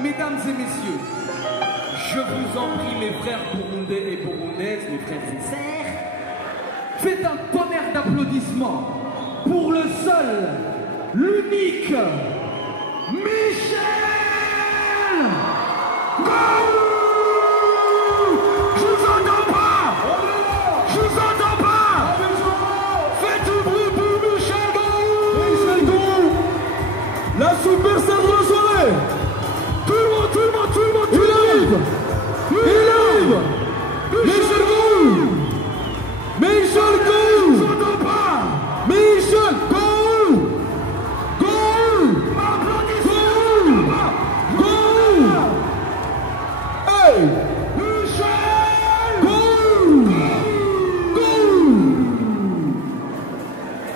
Mesdames et messieurs, je vous en prie, mes frères burundais et burundaises, mes frères et sœurs, faites un tonnerre d'applaudissements pour le seul, l'unique Michel Ngou. Je vous entends pas. Je vous entends pas. Faites du bruit pour Michel Ngou. Michel Ngou, la superstar de la soirée. Tout le monde, il arrive. Il arrive. Michel Ngou. Michel Ngou. Je vous entends pas. Michel Ngou. Ngou. Ngou. Ngou. Hey. Michel Ngou. Ngou.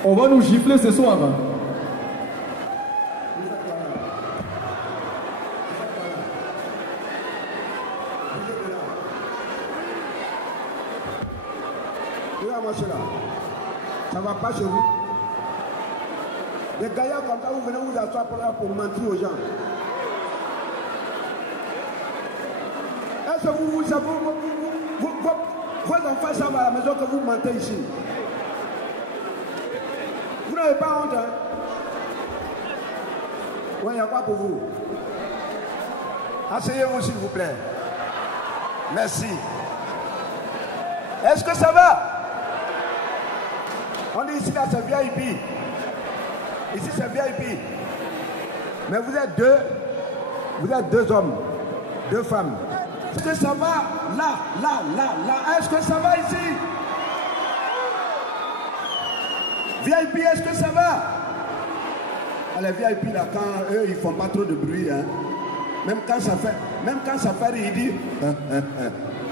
On va nous gifler ce soir. Ça va pas chez vous. Les gaillards comme ça, vous venez vous asseoir pour mentir aux gens. Est-ce que vos enfants savent à la maison que vous mentez ici? Vous n'avez pas honte, hein? Oui, il y a quoi pour vous? Asseyez-vous s'il vous plaît. Merci. Est-ce que ça va? On dit ici là c'est VIP. Ici c'est VIP. Mais vous êtes deux hommes, deux femmes. Est-ce que ça va? Là. Est-ce que ça va ici? VIP, est-ce que ça va? Les VIP là, quand eux ils font pas trop de bruit, hein. Même quand ça fait rire, il dit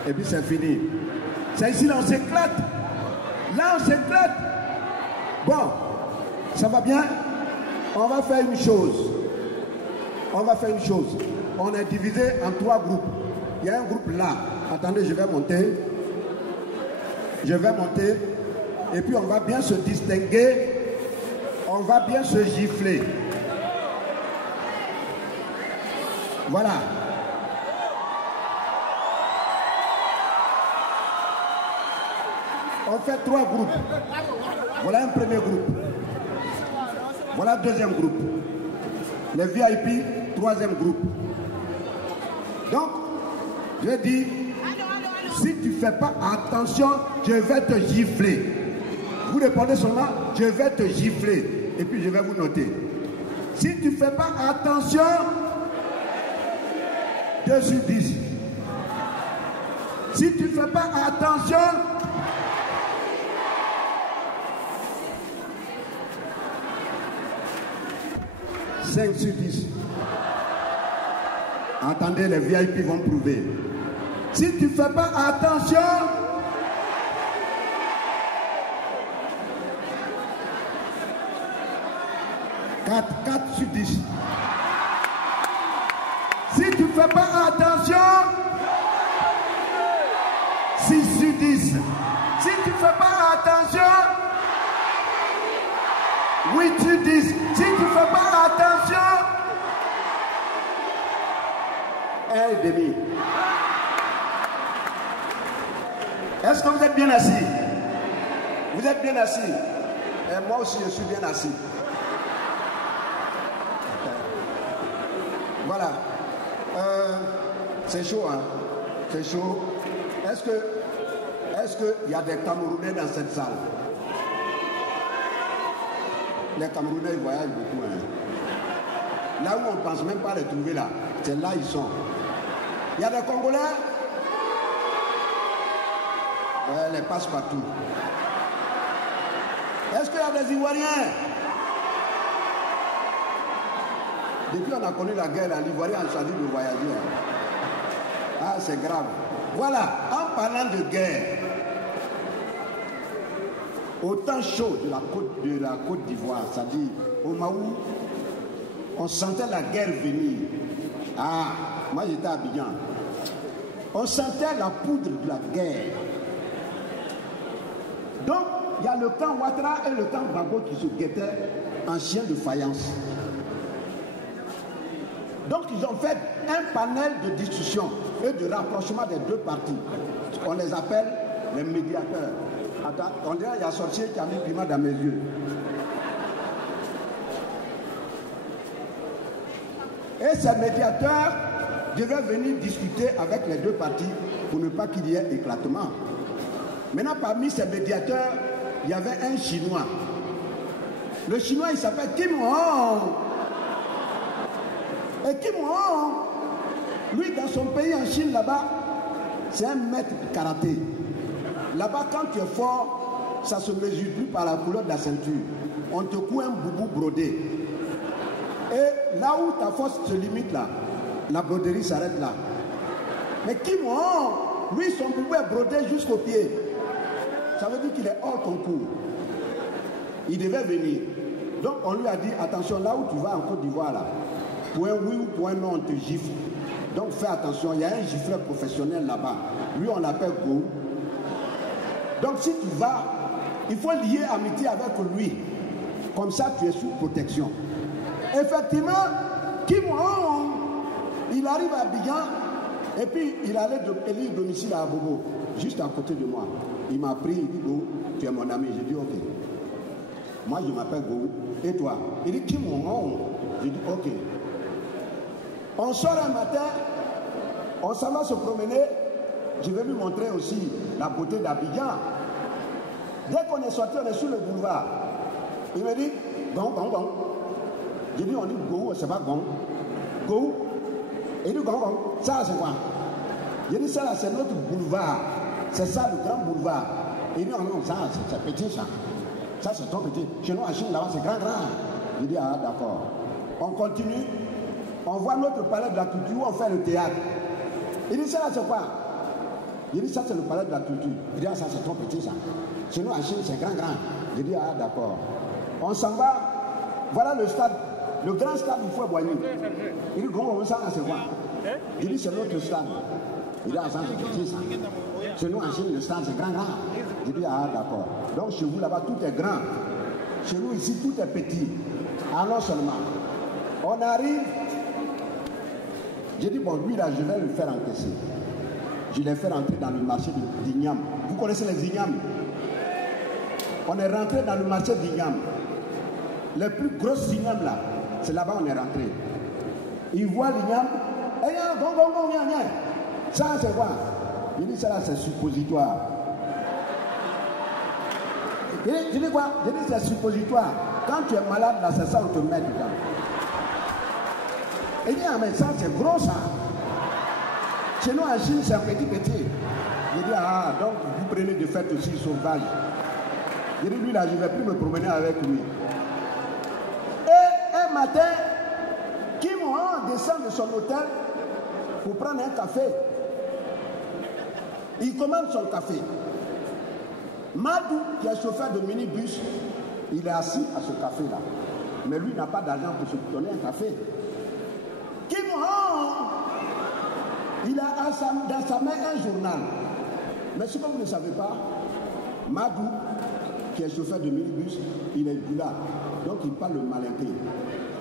et puis c'est fini. C'est ici là on s'éclate. Là on s'éclate. Bon, ça va bien? On va faire une chose. On est divisé en 3 groupes. Il y a un groupe là. Attendez, je vais monter. Et puis on va bien se distinguer. On va bien se gifler. Voilà. On fait 3 groupes. Voilà un premier groupe. Voilà un deuxième groupe. Les VIP, 3e groupe. Donc, je dis, si tu ne fais pas attention, je vais te gifler. Vous répondez seulement, je vais te gifler. Et puis je vais vous noter. Si tu ne fais pas attention, 2 sur 10. Si tu ne fais pas attention, 5 sur 10. Attendez, les VIP vont prouver. Si tu ne fais pas attention, 4 sur 10. Si tu ne fais pas attention, 6 sur 10. Si tu ne fais pas attention, 8 sur 10. Si tu ne fais pas attention, 1,5. Est-ce que vous êtes bien assis? Vous êtes bien assis? Et moi aussi, je suis bien assis. Voilà. C'est chaud, hein? C'est chaud. Est-ce qu'il y a des Camerounais dans cette salle? Les Camerounais, ils voyagent beaucoup, hein? Là où on ne pense même pas les trouver là, c'est là ils sont. Il y a des Congolais? Ouais, les passe-partout. Est-ce qu'il y a des Ivoiriens? Depuis qu'on a connu la guerre, l'Ivoirien a choisi de voyager. là, c'est grave. Voilà, en parlant de guerre, au temps chaud de la Côte d'Ivoire, c'est-à-dire au moment où on sentait la guerre venir. Ah, moi j'étais à Abidjan. On sentait la poudre de la guerre. Donc, il y a le camp Ouattara et le camp Gbagbo qui se guettaient en chien de faïence. Donc, ils ont fait un panel de discussion et de rapprochement des deux parties. On les appelle les médiateurs. Attends, on dirait qu'il y a un sorcier qui a mis piment dans mes yeux. Et ces médiateurs devaient venir discuter avec les deux parties pour ne pas qu'il y ait éclatement. Maintenant, parmi ces médiateurs, il y avait un Chinois. Le Chinois, il s'appelle Kim Hong. Et Kim Hong, lui, dans son pays, en Chine, là-bas, c'est un maître de karaté. Là-bas, quand tu es fort, ça ne se mesure plus par la couleur de la ceinture. On te coud un boubou brodé. Et là où ta force se limite, là, la broderie s'arrête là. Mais Kim Hong, lui, son boubou est brodé jusqu'au pied. Ça veut dire qu'il est hors concours. Il devait venir. Donc, on lui a dit, attention, là où tu vas en Côte d'Ivoire, là, pour un oui ou pour un non, on te gifle. Donc, fais attention, il y a un gifleur professionnel là-bas. Lui, on l'appelle Go. Donc, si tu vas, il faut lier amitié avec lui. Comme ça, tu es sous protection. Effectivement, Kim Hong, il arrive à Abidjan, et puis il allait élire domicile à Abobo, juste à côté de moi. Il m'a pris, il dit, Go, tu es mon ami. J'ai dit, ok. Moi, je m'appelle Go. Et toi? Il dit, Kim Hong. J'ai dit, ok. On sort un matin, on s'en va se promener. Je vais lui montrer aussi la beauté d'Abidjan. Dès qu'on est sorti, on est sur le boulevard. Il me dit, Gong, Gong, Gong. J'ai dit, on dit Go, c'est pas Gong. Go. Il dit, Gong, Gong. Ça, c'est quoi? J'ai dit, ça, là, c'est notre boulevard. C'est ça, le grand boulevard. Il dit, non, ça, c'est petit, ça. Ça, c'est trop petit. Chez nous, en Chine, là-bas, c'est grand, grand. Il dit, ah, d'accord. On continue. On voit notre palais de la culture où on fait le théâtre. Il dit, ça, là, c'est quoi? Il dit, ça, c'est le palais de la culture. Il dit, ah, ça, c'est trop petit, ça. Chez nous, en Chine, c'est grand, grand. Il dit, ah, d'accord. On s'en va. Voilà le stade, le grand stade du Fouet-Boigny. Il dit, comment ça, là, c'est quoi? Il dit, c'est notre stade. Il dit, ah, ça, c'est petit, ça. Chez nous, en Chine, le stade, c'est grand, grand. Il dit, ah, d'accord. Donc, chez vous, là-bas, tout est grand. Chez nous, ici, tout est petit. Alors seulement. On arrive. J'ai dit, bon, lui, là, je vais le faire encaisser. Je l'ai fait rentrer dans le marché d'Ignam. Vous connaissez les Ignam? On est rentré dans le marché d'Ignam. Les plus grosses Ignam, là, c'est là-bas on est rentré. Il voit l'Ignam. Eh, viens. Ça, c'est quoi? Il dit, ça, là, c'est suppositoire. Je dis quoi? Je dis, c'est suppositoire. Quand tu es malade, là, c'est ça, on te met dedans. Il dit, ah, mais ça, c'est gros, ça. Chez nous, en Chine, c'est un petit. Je dis, ah, donc vous prenez de fait aussi sauvage. Je dis, lui, là, je ne vais plus me promener avec lui. Et un matin, Kim Hong descend de son hôtel pour prendre un café. Il commande son café. Madou, qui est chauffeur de minibus, il est assis à ce café-là. Mais lui n'a pas d'argent pour se donner un café. Kim Hong, il a dans sa main un journal. Mais ce que vous ne savez pas, Madou, qui est chauffeur de minibus, il est goula. Donc il parle le malinké.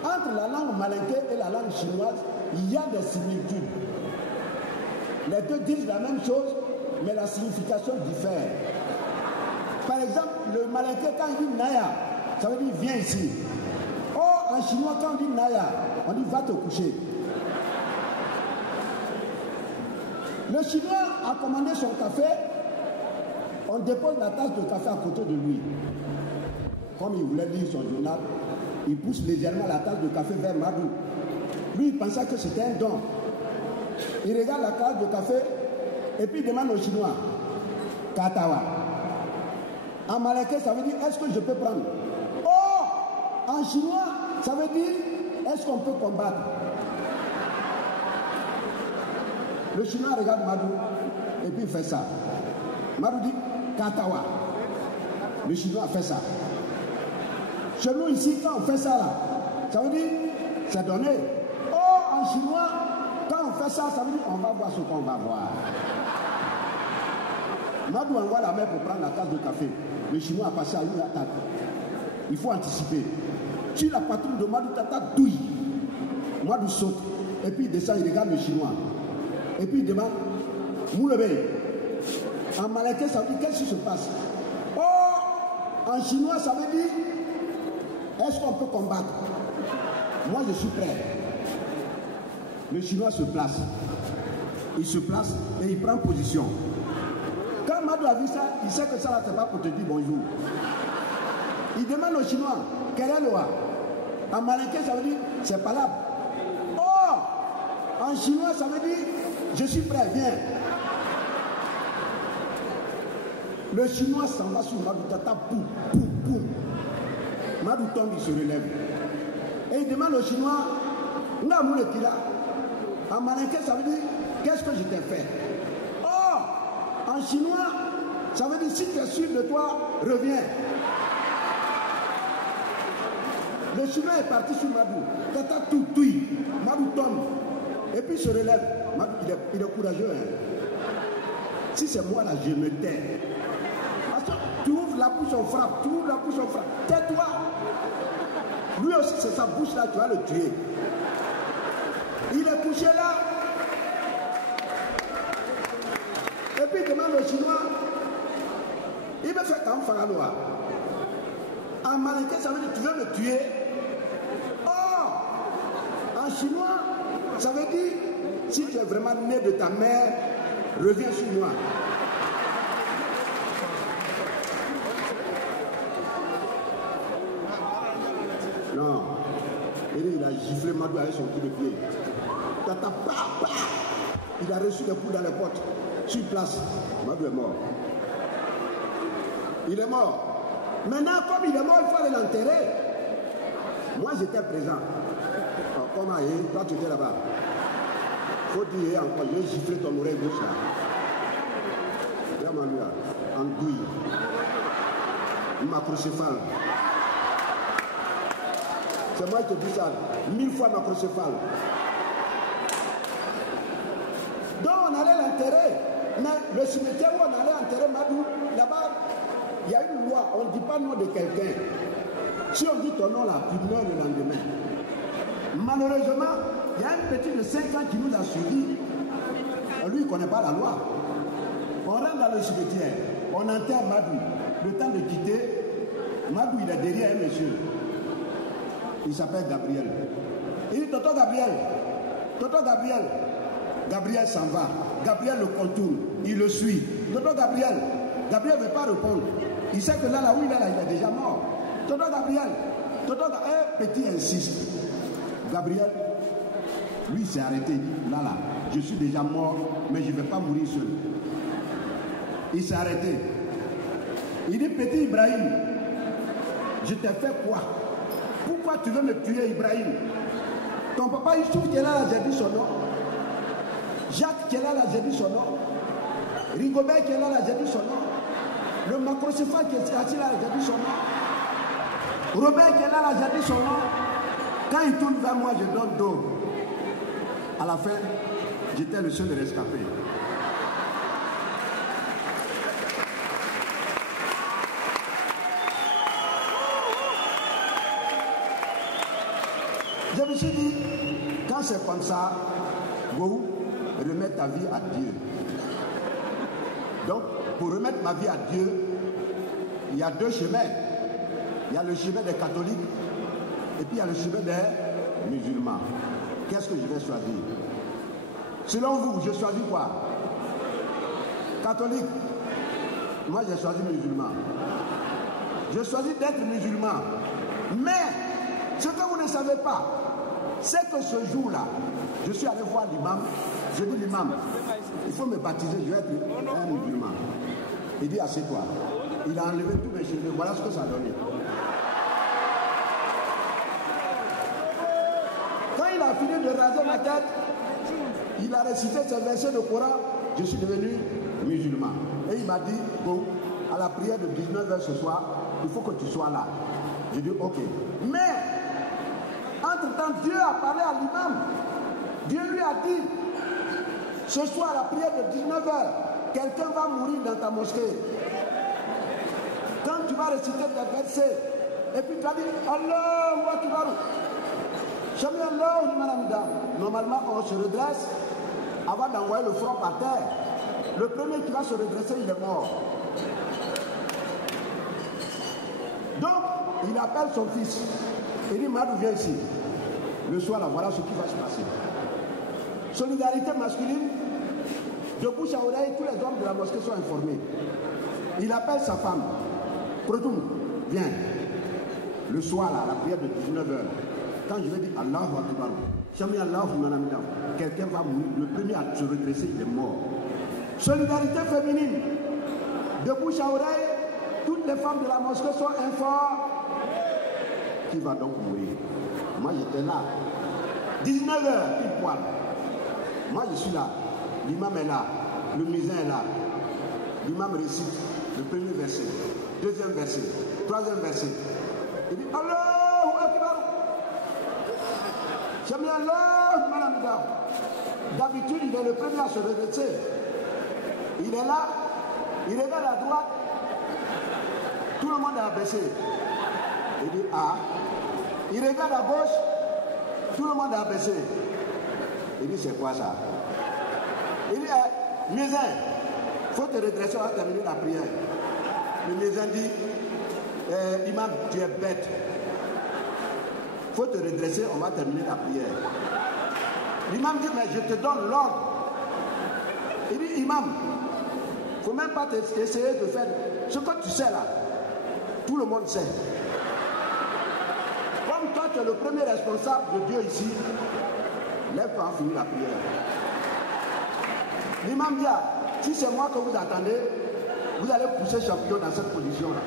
Entre la langue malinké et la langue chinoise, il y a des similitudes. Les deux disent la même chose, mais la signification diffère. Par exemple, le malinké, quand il dit Naya, ça veut dire viens ici. Or, en chinois, quand on dit Naya, on dit va te coucher. Le Chinois a commandé son café, on dépose la tasse de café à côté de lui. Comme il voulait lire son journal, il pousse légèrement la tasse de café vers Madou. Lui, il pensait que c'était un don. Il regarde la tasse de café et puis il demande au Chinois, Katawa. En malinké, ça veut dire, est-ce que je peux prendre? Oh, en chinois, ça veut dire, est-ce qu'on peut combattre? Le Chinois regarde Madou et puis il fait ça. Madou dit Katawa. Le Chinois fait ça. Chez nous ici, quand on fait ça là, ça veut dire c'est donné. Oh, en chinois, quand on fait ça, ça veut dire on va voir ce qu'on va voir. Madou envoie la mère pour prendre la tasse de café. Le Chinois a passé à une attaque. Il faut anticiper. Tue la patrouille de Madou, tata douille. Madou saute. Et puis il descend, il regarde le Chinois. Et puis il demande, Moulebe. En malais, ça veut dire qu'est-ce qui se passe? Oh, en chinois, ça veut dire est-ce qu'on peut combattre? Moi, je suis prêt. Le Chinois se place. Il se place et il prend position. Quand Madou a vu ça, il sait que ça là, c'est pas pour te dire bonjour. Il demande au Chinois, quel est le roi? En malinqué, ça veut dire, c'est pas là. Oh! En chinois, ça veut dire, je suis prêt, viens. Le Chinois s'en va sur Madou, tata, poum, poum, poum. Madou tombe, il se relève. Et il demande au Chinois, Namou le Kila. En malinqué, ça veut dire, qu'est-ce que je t'ai fait? Oh! En chinois, ça veut dire, si tu es sûr de toi, reviens. Le Chinois est parti sur Madou. Tata tout touille. Madou tombe. Et puis il se relève. Madou, il est courageux. Hein. Si c'est moi là, je me tais. Parce que tu ouvres la bouche, on frappe. Tu ouvres la bouche, on frappe. Tais-toi. Lui aussi, c'est sa bouche là, tu vas le tuer. Il est couché là. Et puis il demande au Chinois. Il me fait comme Faraloa. En malinqué, ça veut dire tu veux me tuer. Oh! En chinois, ça veut dire si tu es vraiment né de ta mère, reviens sur moi. Non. Il a giflé Madou avec son coup de pied. Tata, il a reçu des coups dans les potes. Sur place, Madou est mort. Il est mort. Maintenant, comme il est mort, il faut aller l'enterrer. Moi, j'étais présent. Alors, comment toi, tu étais là-bas. Il faut dire encore, je vais gifler ton oreille gauche là. Regarde-moi là, en douille. Macrocéphale. C'est moi qui te dis ça. 1000 fois macrocéphale. Donc, on allait l'enterrer. Mais le cimetière où on allait enterrer Madou, là-bas, il y a une loi, on ne dit pas le nom de quelqu'un. Si on dit ton nom là, tu meurs le lendemain. Malheureusement, il y a un petit de 5 ans qui nous a suivis. Lui, il ne connaît pas la loi. On rentre dans le cimetière, on enterre Madou. Le temps de quitter, Madou, il est derrière un monsieur. Il s'appelle Gabriel. Il dit, Toto Gabriel, Toto Gabriel. Gabriel s'en va. Gabriel le contourne. Il le suit. Toto Gabriel. Gabriel ne veut pas répondre. Il sait que là où il est, là, il est déjà mort. Toto Gabriel. Toto Gabriel. Petit insiste. Gabriel, lui, s'est arrêté. Il dit, là, je suis déjà mort, mais je ne vais pas mourir seul. Il s'est arrêté. Il dit, petit Ibrahim, je t'ai fait quoi? Pourquoi tu veux me tuer, Ibrahim? Ton papa Youssouf qui est là, j'ai dit son nom. Jacques qui est là, j'ai dit son nom. Rigobert qui est là, j'ai dit son nom. Le macrocéphale qui est assis là, j'ai dit son nom. Robert qui est là, j'ai dit son nom. Quand il tourne vers moi, je donne dos. À la fin, j'étais le seul rescapé. Je me suis dit, quand c'est comme ça, go, remets ta vie à Dieu. Donc, pour remettre ma vie à Dieu, il y a deux chemins. Il y a le chemin des catholiques et puis il y a le chemin des musulmans. Qu'est-ce que je vais choisir? Selon vous, je choisis quoi? Catholique. Moi, j'ai choisi musulman. Je choisis d'être musulman. Mais, ce que vous ne savez pas, c'est que ce jour-là, je suis allé voir l'imam. Je dis l'imam, il faut me baptiser, je vais être un musulman. Il dit, assieds-toi. Il a enlevé tous mes cheveux. Voilà ce que ça a donné. Quand il a fini de raser ma tête, Il a récité ces versets de Coran, je suis devenu musulman. Et il m'a dit, bon, à la prière de 19h ce soir, il faut que tu sois là. J'ai dit, ok. Mais, entre-temps, Dieu a parlé à l'imam. Dieu lui a dit, ce soir, à la prière de 19h, quelqu'un va mourir dans ta mosquée. Quand tu vas réciter tes versets, et puis tu as dit, Allahu Akbar. Normalement, on se redresse avant d'envoyer le front par terre. Le premier qui va se redresser, il est mort. Donc, il appelle son fils. Il dit, Madou, viens ici. Le soir, là, voilà ce qui va se passer. Solidarité masculine, de bouche à oreille, tous les hommes de la mosquée sont informés. Il appelle sa femme. Protoum, viens. Le soir, là, à la prière de 19h, quand je vais dire Allahu Akbar, quelqu'un va mourir, le premier à se redresser, il est mort. Solidarité féminine, de bouche à oreille, toutes les femmes de la mosquée sont informées. Qui va donc mourir? Moi j'étais là. 19h, pile poil. Moi je suis là. L'imam est là. Le muezzin est là. L'imam récite le premier verset, deuxième verset, troisième verset. Il dit Allahu Akbar. D'habitude, il est le premier à se redresser. Il est là, il regarde à droite, tout le monde est abaissé. Il dit ah. Il regarde à gauche, tout le monde est abaissé. Il dit c'est quoi ça? Il dit muezzin, il faut te redresser, on va terminer la prière. Le muezzin dit imam, tu es bête. Il faut te redresser, on va terminer la prière. L'imam dit, mais je te donne l'ordre. Il dit, imam, il ne faut même pas essayer de faire ce que tu sais là. Tout le monde sait. Comme toi, tu es le premier responsable de Dieu ici, lève-toi à finir la prière. L'imam dit, si c'est moi que vous attendez, vous allez pousser champion dans cette position-là.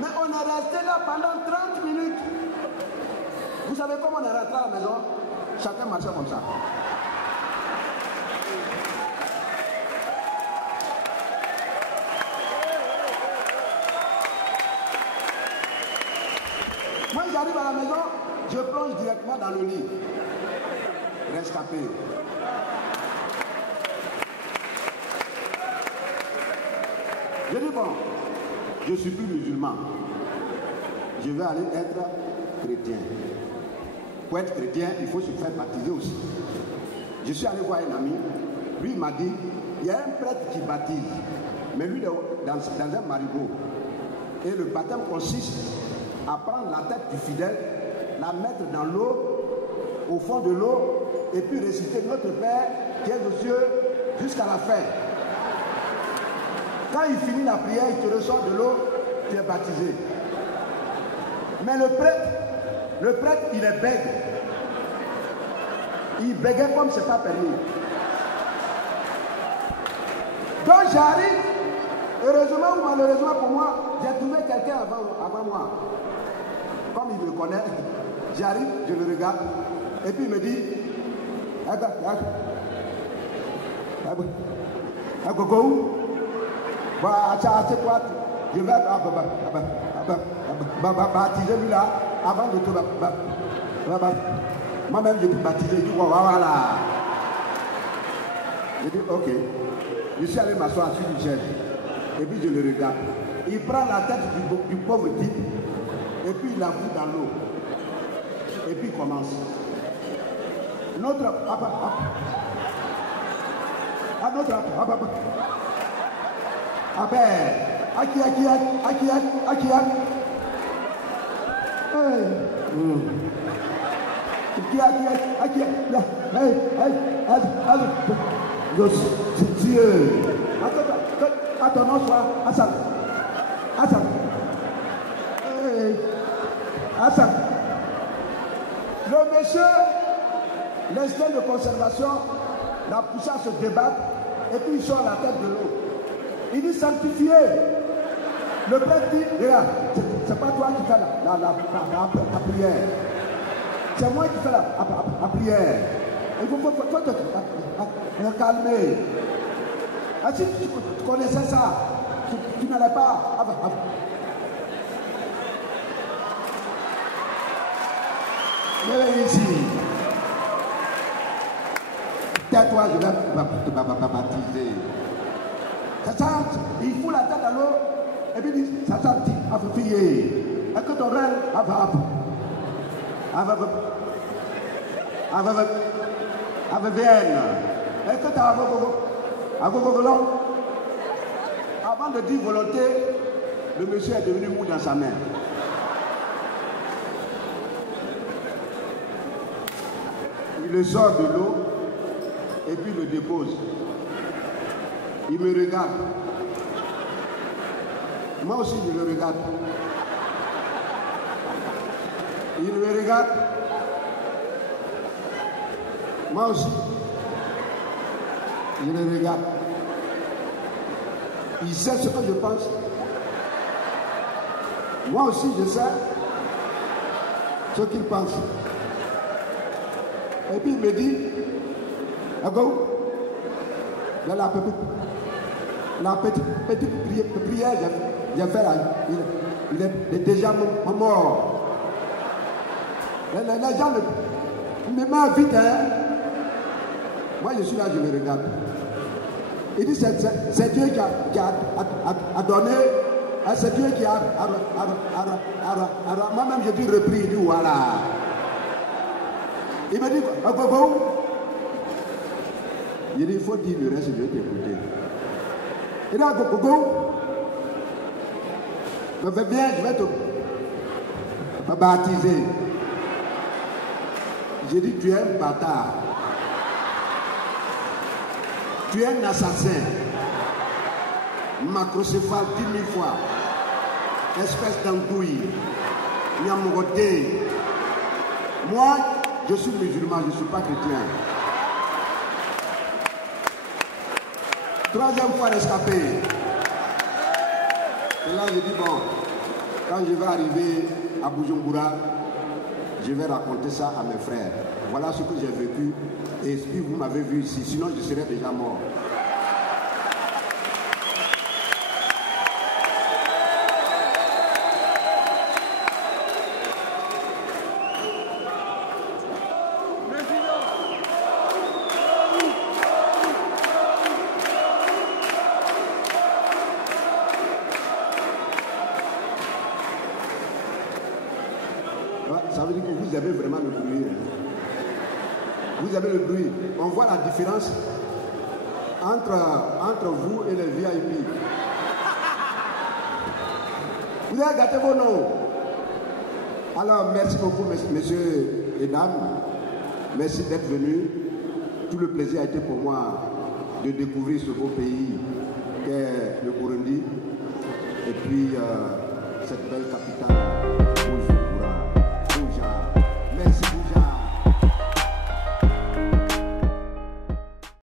Mais on est resté là pendant 30 minutes. Vous savez comment on est rentré à la maison? Chacun marchait comme ça. Moi j'arrive à la maison, je plonge directement dans le lit. Rescapé. Je dis bon, je ne suis plus musulman. Je vais aller être chrétien. Pour être chrétien, il faut se faire baptiser aussi. Je suis allé voir un ami. Lui, il m'a dit, il y a un prêtre qui baptise. Mais lui, dans un marigot. Et le baptême consiste à prendre la tête du fidèle, la mettre dans l'eau, au fond de l'eau, et puis réciter Notre Père qui est aux cieux jusqu'à la fin. Quand il finit la prière, il te ressort de l'eau, tu es baptisé. Mais le prêtre, il est bègue. Il bégait comme c'est pas permis. Donc j'arrive, heureusement ou malheureusement pour moi, j'ai trouvé quelqu'un avant moi. Comme il me connaît, j'arrive, je le regarde, et puis il me dit, je vais baptiser lui là, avant de te moi-même je te baptiser, je dis voilà. Je dis ok. Je suis allé m'asseoir sur une chaise, et puis je le regarde. Il prend la tête du pauvre type, et puis il la fout dans l'eau. Et puis il commence. Notre le monsieur, l'instinct de conservation l'a poussé à se débattre, et puis il sort la tête de l'eau. Il dit sanctifié. Le prêtre dit, regarde, c'est pas toi qui fais la prière. C'est moi qui fais la prière. Il faut te calmer. Ah, si tu connaissais ça, tu n'allais pas. Viens ici. Tais-toi, je vais te baptiser. Ça sent, il fout la tête à l'eau, et puis il dit, ça sent, à vous fier. Et que ton rêve, vienne. Et que tu as avant de dire volonté, le monsieur est devenu mou dans sa main. Il le sort de l'eau et puis le dépose. Il me regarde. Moi aussi je le regarde. Il me regarde. Moi aussi. Je le regarde. Il sait ce que je pense. Moi aussi, je sais ce qu'il pense. Et puis il me dit, Ago, la petite prière, j'ai fait là, il est déjà mort. Les gens me mettent vite, hein. Moi, je suis là, je le regarde. Il dit, c'est Dieu qui a donné, c'est Dieu qui a moi-même je dis repris, il dit voilà. Il me dit, il dit, il faut dire le reste, je vais t'écouter. Il dit, viens, je vais te baptiser. J'ai dit, tu es un bâtard. Tu es un assassin. Macrocéphale 10 000 fois. Espèce d'andouille. Nyamrodé. Moi, je suis musulman, je ne suis pas chrétien. Troisième fois rescapé. Et là, je dis, bon, quand je vais arriver à Bujumbura, je vais raconter ça à mes frères. Voilà ce que j'ai vécu. Et si vous m'avez vu ici, sinon je serais déjà mort. Ça veut dire que vous avez vraiment le bruit. Vous avez le bruit. On voit la différence entre vous et les VIP. Vous avez gâté vos noms. Alors, merci beaucoup, messieurs et dames. Merci d'être venus. Tout le plaisir a été pour moi de découvrir ce beau pays qu'est le Burundi. Et puis, cette belle capitale.